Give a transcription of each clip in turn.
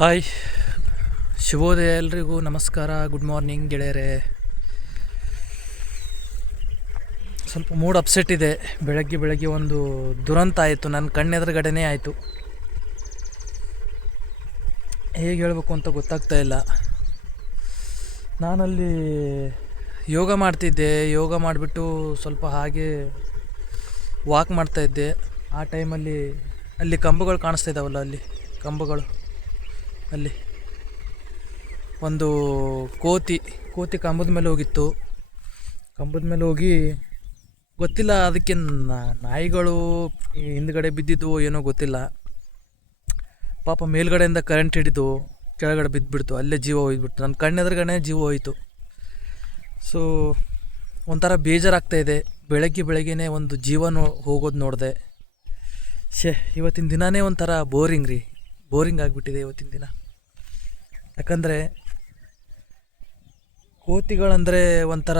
Hi, ಶುಭೋದಯ ಎಲ್ರಿಗೂ. ನಮಸ್ಕಾರ, ಗುಡ್ ಮಾರ್ನಿಂಗ್ ಗೆಳೆಯರೆ. ಸ್ವಲ್ಪ ಮೂಡ್ ಅಪ್ಸೆಟ್ ಇದೆ. ಬೆಳಗ್ಗೆ ಒಂದು ದುರಂತ ಆಯಿತು, ನನ್ನ ಕಣ್ಣೆದುರುಗಡೆನೇ ಆಯಿತು. ಹೇಗೆ ಹೇಳಬೇಕು ಅಂತ ಗೊತ್ತಾಗ್ತಾ ಇಲ್ಲ. ನಾನಲ್ಲಿ ಯೋಗ ಮಾಡ್ತಿದ್ದೆ. ಯೋಗ ಮಾಡಿಬಿಟ್ಟು ಸ್ವಲ್ಪ ಹಾಗೆ ವಾಕ್ ಮಾಡ್ತಾಯಿದ್ದೆ. ಆ ಟೈಮಲ್ಲಿ ಅಲ್ಲಿ ಕಂಬಗಳು ಕಾಣಿಸ್ತಾ ಇದ್ದಾವಲ್ಲ, ಅಲ್ಲಿ ಕಂಬಗಳು, ಅಲ್ಲಿ ಒಂದು ಕೋತಿ ಕಂಬದ ಮೇಲೆ ಹೋಗಿತ್ತು. ಕಂಬದ ಮೇಲೆ ಹೋಗಿ ಗೊತ್ತಿಲ್ಲ, ಅದಕ್ಕೆ ನಾಯಿಗಳು ಹಿಂದ್ಗಡೆ ಬಿದ್ದಿದ್ದು ಏನೋ ಗೊತ್ತಿಲ್ಲ. ಪಾಪ ಮೇಲ್ಗಡೆಯಿಂದ ಕರೆಂಟ್ ಹಿಡಿದು ಕೆಳಗಡೆ ಬಿದ್ದುಬಿಡ್ತು. ಅಲ್ಲೇ ಜೀವ ಹೋಯ್ದುಬಿಡ್ತು. ನನ್ನ ಕಣ್ಣೆದುರುಗಡೆ ಜೀವ ಹೋಯಿತು. ಸೊ ಒಂಥರ ಬೇಜಾರಾಗ್ತಾಯಿದೆ. ಬೆಳಗ್ಗೆನೇ ಒಂದು ಜೀವನ ಹೋಗೋದು ನೋಡಿದೆ. ಇವತ್ತಿನ ದಿನವೇ ಒಂಥರ ಬೋರಿಂಗ್ ಆಗಿಬಿಟ್ಟಿದೆ ಇವತ್ತಿನ ದಿನ. ಯಾಕಂದರೆ ಕೋತಿಗಳಂದರೆ ಒಂಥರ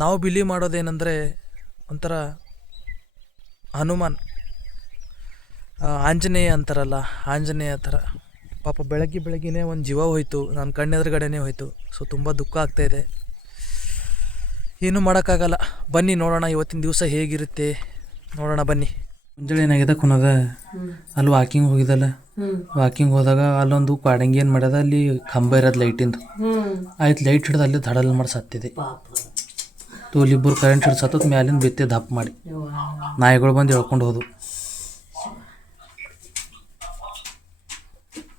ನಾವು ಬಿಲೀವ್ ಮಾಡೋದೇನೆಂದರೆ ಒಂಥರ ಹನುಮಾನ್, ಆಂಜನೇಯ ಅಂತಾರಲ್ಲ, ಆಂಜನೇಯ ಥರ. ಪಾಪ ಬೆಳಗ್ಗೆನೇ ಒಂದು ಜೀವ ಹೋಯಿತು, ನನ್ನ ಕಣ್ಣೆದುರುಗಡೆನೇ ಹೋಯಿತು. ಸೊ ತುಂಬ ದುಃಖ ಆಗ್ತಾಯಿದೆ. ಏನೂ ಮಾಡೋಕ್ಕಾಗಲ್ಲ. ಬನ್ನಿ ನೋಡೋಣ ಇವತ್ತಿನ ದಿವಸ ಹೇಗಿರುತ್ತೆ, ನೋಡೋಣ ಬನ್ನಿ. ಮುಂಜಾನೆ ಏನಾಗಿದೆ ಕುನದ, ಅಲ್ಲಿ ವಾಕಿಂಗ್ ಹೋಗಿದ್ದಲ್ಲ. ವಾಕಿಂಗ್ ಹೋದಾಗ ಅಲ್ಲೊಂದು ಕಾಡಂಗಿ ಏನು ಮಾಡ್ಯದ, ಅಲ್ಲಿ ಕಂಬ ಇರೋದು ಲೈಟಿಂದು. ಆಯ್ತು, ಲೈಟ್ ಹಿಡ್ದು ಅಲ್ಲಿ ಧಡಲ್ ಮಾಡಿ ಸತ್ತಿದೆ. ತೋಲಿಬ್ಬರು ಕರೆಂಟ್ ಹಿಡ್ದು ಸತ್ತದ, ಮ್ಯಾಲಿಂದ ಬಿತ್ತೆ ದಪ್ಪ ಮಾಡಿ. ನಾಯಿಗಳು ಬಂದು ಹೇಳ್ಕೊಂಡು ಹೋದು.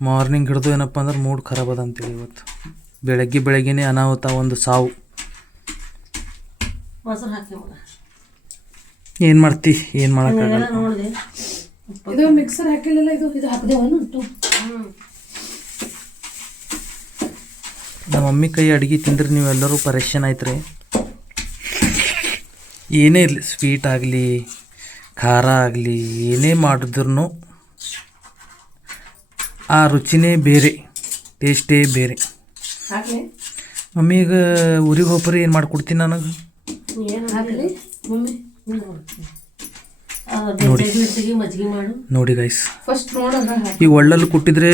ಮಾರ್ನಿಂಗ್ ಹಿಡ್ದು ಏನಪ್ಪ ಅಂದ್ರೆ ಮೂಡ್ ಖರಾಬ್ ಅದ ಅಂತೇಳಿ ಇವತ್ತು ಬೆಳಗ್ಗೆನೇ ಅನಾಹುತ, ಒಂದು ಸಾವು. ಏನು ಮಾಡ್ತಿ, ಏನು ಮಾಡೋಕ್ಕಾಗಲ್ಲ. ಇದು ಮಿಕ್ಸರ್ ಹಾಕಿಲ್ಲ, ಇದು ಹಾಕಿದೆವನು. ನಮ್ಮ ಮಮ್ಮಿ ಕೈ ಅಡುಗೆ ತಿಂದ್ರೆ ನೀವೆಲ್ಲರೂ ಪರೇಶಾನ್ ಆಯ್ತು. ಏನೇ ಇರಲಿ, ಸ್ವೀಟ್ ಆಗಲಿ ಖಾರ ಆಗಲಿ, ಏನೇ ಮಾಡಿದ್ರು ಆ ರುಚಿನೇ ಬೇರೆ, ಟೇಸ್ಟೇ ಬೇರೆ. ಮಮ್ಮಿಗೆ ಊರಿಗೆ ಹೋಗ್ಬರಿ ಏನು ಮಾಡ್ಕೊಡ್ತೀನಿ ನನಗೆ. ನೋಡಿ ಗೈಸ್, ಈ ಒಳ್ಳಲ್ಲಿ ಕುಟ್ಟಿದ್ರೆ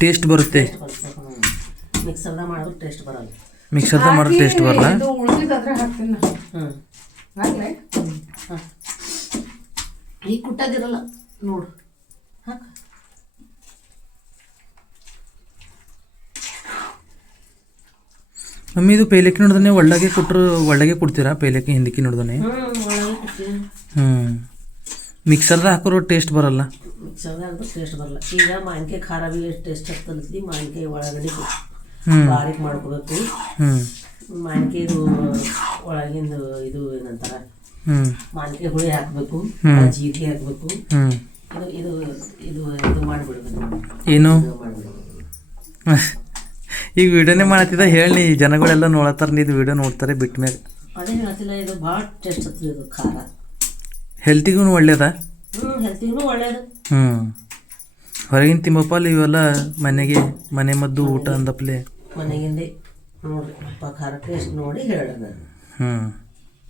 ಟೇಸ್ಟ್ ಬರುತ್ತೆ, ಮಿಕ್ಸರ್ದಾಗ ಮಾಡಿದ್ರೆ ಟೇಸ್ಟ್ ಬರಲ್ಲ. ಈ ಕುಟ್ಟದಿರಲ್ಲ ನೋಡು. ಮಮ್ಮಿ ಇದು ಪೈಲಕ್ಕಿ ನೋಡ್ದಾನೆ ಒಳ್ಳಗೆ ಕೊಡ್ತೀರಾ? ಪೈಲಕ್ಕಿ ಹಿಂದಕ್ಕಿ ನೋಡ್ದಾನೆ. ಮಿಕ್ಸರ್ದಾಗ ಹಾಕೋರು ಟೇಸ್ಟ್ ಬರಲ್ಲ. ಈಗ ಮಾವಿನಕಾಯಿ ಖಾರ ಬಿ ಟೇಸ್ಟ್ ಆಗ್ತದೆ. ಮಾವಿನಕಾಯಿ ಒಳಗಡೆ ಬಾರಿಕ್ ಮಾಡ್ಕೋಬೇಕು. ಮಾವಿನಕಾಯಿ ಒಳಗಿಂದ ಇದು ಏನಂತಾರ, ಮಾವಿನಕಾಯಿ ಹುಳಿ ಹಾಕಬೇಕು, ಜೀರಿಗೆ ಹಾಕಬೇಕು. ಇದು ಇದು ಇದು ಮಾಡಿಬಿಡ್ಬೇಕು. ಏನು ಈಗ ವಿಡಿಯೋನೇ ಮಾಡತ್ತಿದ್ದ ಹೇಳಿ, ಜನಗಳೆಲ್ಲ ನೋಡತ್ತಾರ, ಇದು ವಿಡಿಯೋ ನೋಡ್ತಾರೆ ಬಿಟ್ಟ ಮ್ಯಾಗ. ಅದೇ ಹೇಳ್ತಿಲ್ಲ, ಇದು ಭಾಳ ಟೇಸ್ಟ್ ಆಗ್ತದೆ. ಇದು ಖಾರ ಹೆಲ್ತಿಗೂ ಒಳ್ಳೇದ, ಹೆಲ್ತಿಗೂ ಒಳ್ಳೇದು. ಹೊರಗಿನ ತಿಂಬಪ್ಪ ಅಲ್ಲಿ ಇವೆಲ್ಲ ಮನೆ ಮದ್ದು ಊಟ ಅಂದಪ್ಲೆ ಮನೆಗಿಂದೆ ನೋಡ್ರಿ. ಅಪ್ಪ ಖಾರ ಟೇಸ್ಟ್ ನೋಡಿ ಹೇಳ.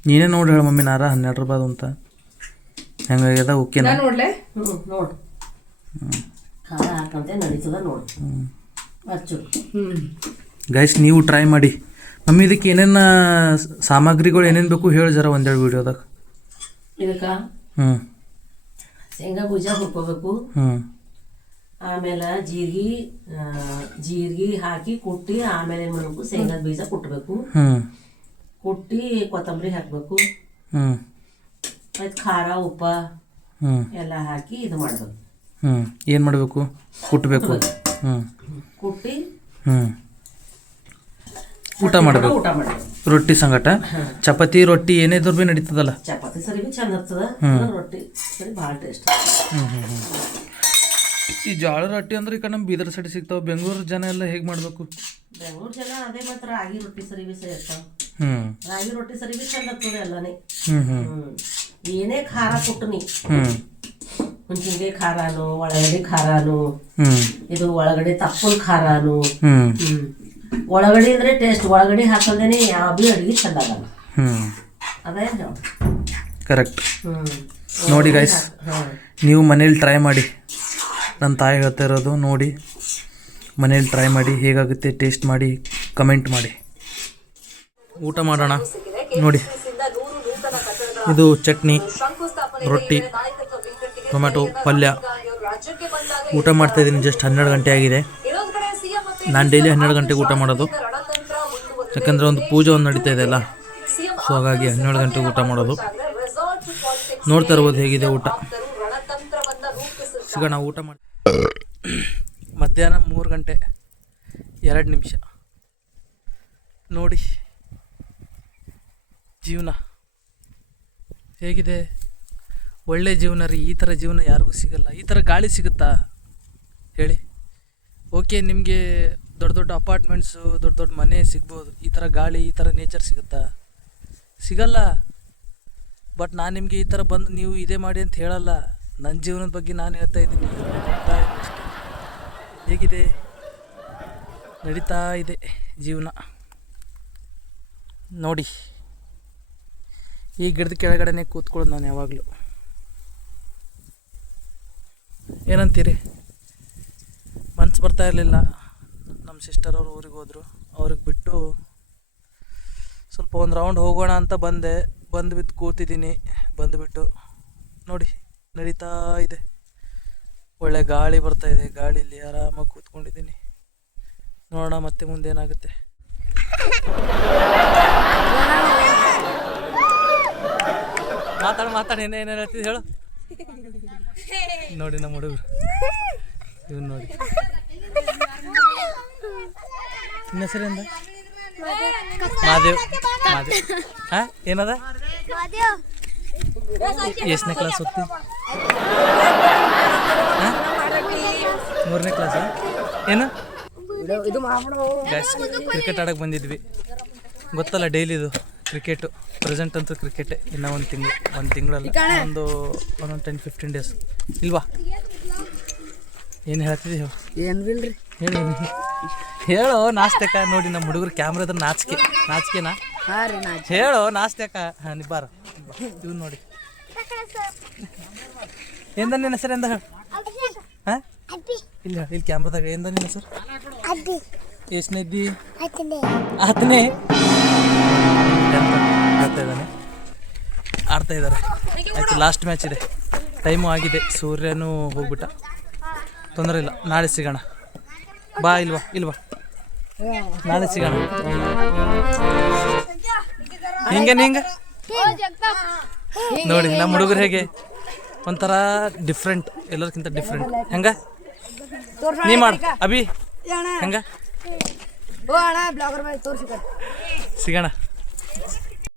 ನೀನೇ ನೋಡಿ ಹೇಳ ಮಮ್ಮಿ. 12 ರೂಪಾಯಿ ಅಂತ ಹೆಂಗಾಗ್ಯದ? ಓಕೆನಾ? ನೋಡ್ಲೆ. ನೋಡು, ಖಾರ ಹಾಕಂತೆ ನಡೀತದ ನೋಡು. ಗೈಸ್, ನೀವು ಟ್ರೈ ಮಾಡಿ. ಮಮ್ಮಿ ಇದಕ್ಕೆ ಏನೇನು ಸಾಮಗ್ರಿಗಳು ಏನೇನು ಬೇಕು ಹೇಳಿ ಜರ ಒಂದೆರಡು ವಿಡಿಯೋದಾಗ. ಇದಕ್ಕೆ ಶೇಂಗಾ ಬೀಜ ಹುರ್ಕೋಬೇಕು. ಆಮೇಲೆ ಜೀರಿಗೆ ಹಾಕಿ ಕುಟ್ಟಿ, ಆಮೇಲೆ ಏನು ಮಾಡಬೇಕು, ಶೇಂಗಾದ ಬೀಜ ಕುಟ್ಟಬೇಕು. ಕುಟ್ಟಿ ಕೊತ್ತಂಬರಿ ಹಾಕಬೇಕು. ಆಯ್ತು, ಖಾರ ಉಪ್ಪ ಎಲ್ಲ ಹಾಕಿ ಇದು ಮಾಡಬೇಕು. ಏನು ಮಾಡಬೇಕು? ಕುಟ್ಟಬೇಕು. ಕುಟ್ಟಿ ಊಟ ಮಾಡಬೇಕು. ರೊಟ್ಟಿ ಸಂಗಟ, ಚಪಾತಿ ರೊಟ್ಟಿ ಏನೇದ್ರು ಭೀ ನಡೀತದಲ್ಲ. ಚಪಾತಿ ಸರಿ ಭೀ ಚಂದ ಆಗ್ತದ, ರೊಟ್ಟಿ ಸರಿ ಭಾಳ ಟೇಸ್ಟ್. ಈ ಜೋಳ ರೊಟ್ಟಿ ಅಂದ್ರೆ ಈ ಕಡೆ ನಮ್ಮ ಬೀದರ್ ಸೈಡ್ ಸಿಗ್ತಾವೆ. ಬೆಂಗಳೂರು ಜನ ಎಲ್ಲ ಹೇಗೆ ಮಾಡಬೇಕು? ಬೆಂಗಳೂರು ಜನ ಅದೇ ಮಾತ್ರ ರಾಗಿ ರೊಟ್ಟಿ ಸರಿ ಭೀ ಸರಿ ಇರ್ತಾವೆ. ರಾಗಿ ರೊಟ್ಟಿ ಸರಿ ಭೀ ಚಂದ ಆಗ್ತದೆ ಎಲ್ಲನೇ. ಏನೇ ಖಾರ ಕೊಟ್ಟನಿ, ಹುಂಚಿನ್ಕಾಯಿ ಖಾರಾನು, ಒಳಗಡೆ ಖಾರಾನು, ಇದು ಒಳಗಡೆ ತಪ್ಪಲ್ ಖಾರಾನು. ಒಳಗಡೆ ಅಂದ್ರೆ ಟೇಸ್ಟ್, ಒಳಗಡೆ ಹಾಕಲ್ದೇನೆ ಯಾವ ಭೀ ಅಡುಗೆ ಚಂದ ಆಗಲ್ಲ. ಅದೇ ಕರೆಕ್ಟ್. ನೋಡಿ ಗೈಸ್, ನೀವು ಮನೇಲಿ ಟ್ರೈ ಮಾಡಿ. ನನ್ನ ತಾಯಿ ಹೇಳ್ತಾ ಇರೋದು ನೋಡಿ, ಮನೇಲಿ ಟ್ರೈ ಮಾಡಿ ಹೇಗಾಗುತ್ತೆ ಟೇಸ್ಟ್ ಮಾಡಿ ಕಮೆಂಟ್ ಮಾಡಿ. ಊಟ ಮಾಡೋಣ. ನೋಡಿ, ಇದು ಚಟ್ನಿ, ರೊಟ್ಟಿ, ಟೊಮ್ಯಾಟೊ ಪಲ್ಯ. ಊಟ ಮಾಡ್ತಾಯಿದ್ದೀನಿ. ಜಸ್ಟ್ 12 ಗಂಟೆ ಆಗಿದೆ. ನಾನು ಡೈಲಿ 12 ಗಂಟೆಗೆ ಊಟ ಮಾಡೋದು, ಯಾಕಂದರೆ ಒಂದು ಪೂಜೆ ಒಂದು ನಡೀತಾ ಇದೆ ಅಲ್ಲ, ಸೊ ಹಾಗಾಗಿ 12 ಗಂಟೆಗೆ ಊಟ ಮಾಡೋದು. ನೋಡ್ತಾ ಇರ್ಬೋದು ಹೇಗಿದೆ ಊಟ. ಸಿಗೋಣ ಊಟ ಮಾಡಿ. ಮಧ್ಯಾಹ್ನ 3 ಗಂಟೆ 2 ನಿಮಿಷ. ನೋಡಿ ಜೀವನ ಹೇಗಿದೆ. ಒಳ್ಳೆ ಜೀವನ ರೀ. ಈ ಥರ ಜೀವನ ಯಾರಿಗೂ ಸಿಗಲ್ಲ. ಈ ಥರ ಗಾಳಿ ಸಿಗುತ್ತಾ ಹೇಳಿ? ಓಕೆ, ನಿಮಗೆ ದೊಡ್ಡ ದೊಡ್ಡ ಅಪಾರ್ಟ್ಮೆಂಟ್ಸು, ದೊಡ್ಡ ದೊಡ್ಡ ಮನೆ ಸಿಗ್ಬೋದು. ಈ ಥರ ಗಾಳಿ, ಈ ಥರ ನೇಚರ್ ಸಿಗುತ್ತಾ? ಸಿಗಲ್ಲ. ಬಟ್ ನಾನು ನಿಮಗೆ ಈ ಥರ ಬಂದು ನೀವು ಇದೇ ಮಾಡಿ ಅಂತ ಹೇಳಲ್ಲ. ನನ್ನ ಜೀವನದ ಬಗ್ಗೆ ನಾನು ಹೇಳ್ತಾ ಇದ್ದೀನಿ. ಹೇಗಿದೆ, ನಡೀತಾ ಇದೆ ಜೀವನ. ನೋಡಿ, ಈ ಗಿಡದ ಕೆಳಗಡೆನೇ ಕೂತ್ಕೊಳ್ಳೋದು ನಾನು ಯಾವಾಗಲೂ. ಏನಂತೀರಿ? ಮನ್ಸು ಬರ್ತಾ ಇರಲಿಲ್ಲ. ನಮ್ಮ ಸಿಸ್ಟರ್ ಅವರು ಊರಿಗೆ ಹೋದರು. ಅವ್ರಿಗೆ ಬಿಟ್ಟು ಸ್ವಲ್ಪ ಒಂದು ರೌಂಡ್ ಹೋಗೋಣ ಅಂತ ಬಂದುಬಿಟ್ಟು ಕೂತಿದ್ದೀನಿ. ಬಂದುಬಿಟ್ಟು ನೋಡಿ ನಡೀತಾ ಇದೆ. ಒಳ್ಳೆ ಗಾಳಿ ಬರ್ತಾಯಿದೆ. ಗಾಳೀಲಿ ಆರಾಮಾಗಿ ಕೂತ್ಕೊಂಡಿದ್ದೀನಿ. ನೋಡೋಣ ಮತ್ತೆ ಮುಂದೇನಾಗುತ್ತೆ. ಮಾತಾಡಿ ಏನೇನು ಹೇಳ್ತಿದ್ದು ಹೇಳು. ನೋಡಿ ನಮ್ಮ ಹುಡುಗರು ಇವನು ನೋಡಿ. ನಿನ್ನ ಹೆಸರಿಂದ? ಮಾದೇವ್. ಹಾಂ, ಏನದ? ಎಷ್ಟನೇ ಕ್ಲಾಸ್ ಓದ್ತಿ? 3ನೇ ಕ್ಲಾಸ? ಏನು ಕ್ರಿಕೆಟ್ ಆಡೋಕ್ಕೆ ಬಂದಿದ್ವಿ. ಗೊತ್ತಲ್ಲ ಡೈಲಿದು ಕ್ರಿಕೆಟು. ಪ್ರೆಸೆಂಟ್ ಅಂತೂ ಕ್ರಿಕೆಟೇ. ಇನ್ನೂ ಒಂದು ತಿಂಗಳಲ್ಲ, ಒಂದೊಂದು 10-15 ಡೇಸ್ ಇಲ್ವಾ? ಏನು ಹೇಳ್ತಿದ್ದೆ ಹೇಳು. ಏನು ಬಿಲ್ರಿ ಹೇಳು. ನಾಚ್ತೇಕ ನೋಡಿ ನಮ್ಮ ಹುಡುಗರು ಕ್ಯಾಮ್ರಾದ ನಾಚಿಕೆನಾ? ಹೇಳು ನಾಚ್ತೇಕ. ಹಾಂ, ನಿಬ್ಬಾರ ಇವ್ ನೋಡಿ. ಎಂದ ನಿನ್ನ ಹೆಸರು ಎಂದ ಹೇಳು. ಹಾಂ, ಇಲ್ಲ ಇಲ್ಲಿ ಕ್ಯಾಮ್ರಾದಾಗ ಎಂದ ನಿನ್ನ ಹೆಸರು? ಎಷ್ಟನೇ ಇದ್ದಿ? 10ನೇ. ಆಡ್ತಾ ಇದ್ದಾರೆ. ಆಯಿತು, ಲಾಸ್ಟ್ ಮ್ಯಾಚ್ ಇದೆ. ಟೈಮು ಆಗಿದೆ. ಸೂರ್ಯನೂ ಹೋಗ್ಬಿಟ್ಟ. ತೊಂದರೆ ಇಲ್ಲ, ನಾಳೆ ಸಿಗೋಣ. ಬಾ. ಇಲ್ವಾ ನಾಳೆ ಸಿಗೋಣ. ಹಿಂಗೆ ನೋಡಿ ನಮ್ಮ ಹುಡುಗರು ಹೇಗೆ ಒಂಥರ ಡಿಫ್ರೆಂಟ್, ಎಲ್ಲರಿಗಿಂತ ಡಿಫ್ರೆಂಟ್. ಹೆಂಗ ನೀ ಮಾಡು ಅಭಿ. ಹೆಂಗ ಸಿಗೋಣ.